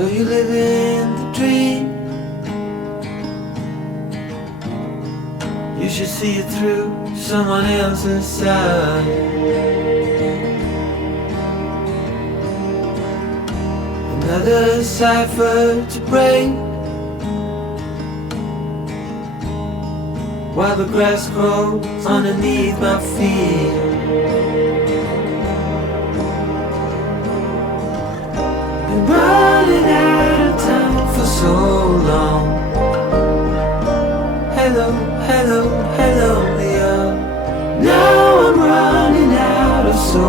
So you live in the dream. You should see it through someone else's side. Another cipher to break, while the grass grows underneath my feet. Been running out of time for so long. Hello, hello, hello, Leo. Now I'm running out of so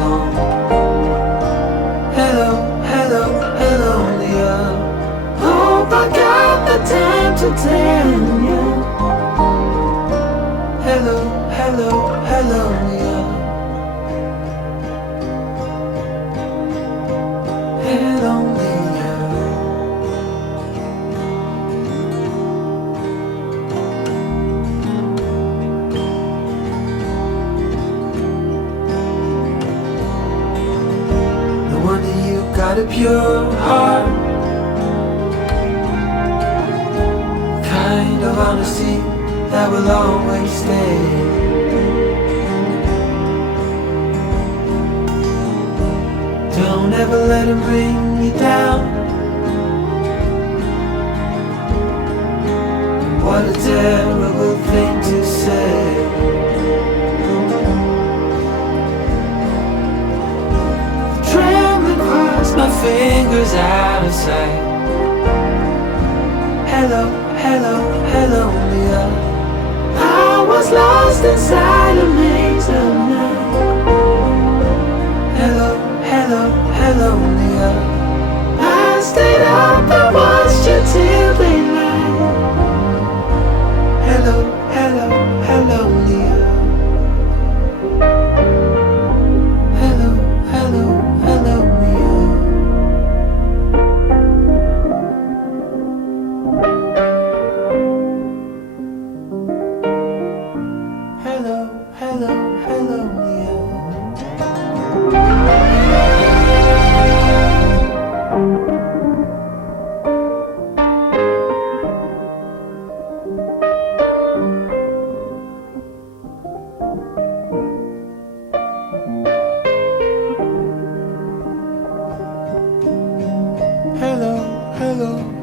long. Hello, hello, hello, Leo. Hope I got the time to tell you. Hello, hello, hello, Leo. Hello, Leo. No wonder you got a pure heart, kind of honesty that will always stay. Don't ever let him bring you down. What a terrible thing to say. Trembling across my fingers out of sight. Hello, hello, hello, Leah. I was lost inside a maze of night. Hello, hello, hello, Leah. I stayed up and watched you till daylight. Hello, hello, hello, Leah. Hello, hello, hello, Leah. Hello, hello, hello, Leah. Hello, hello.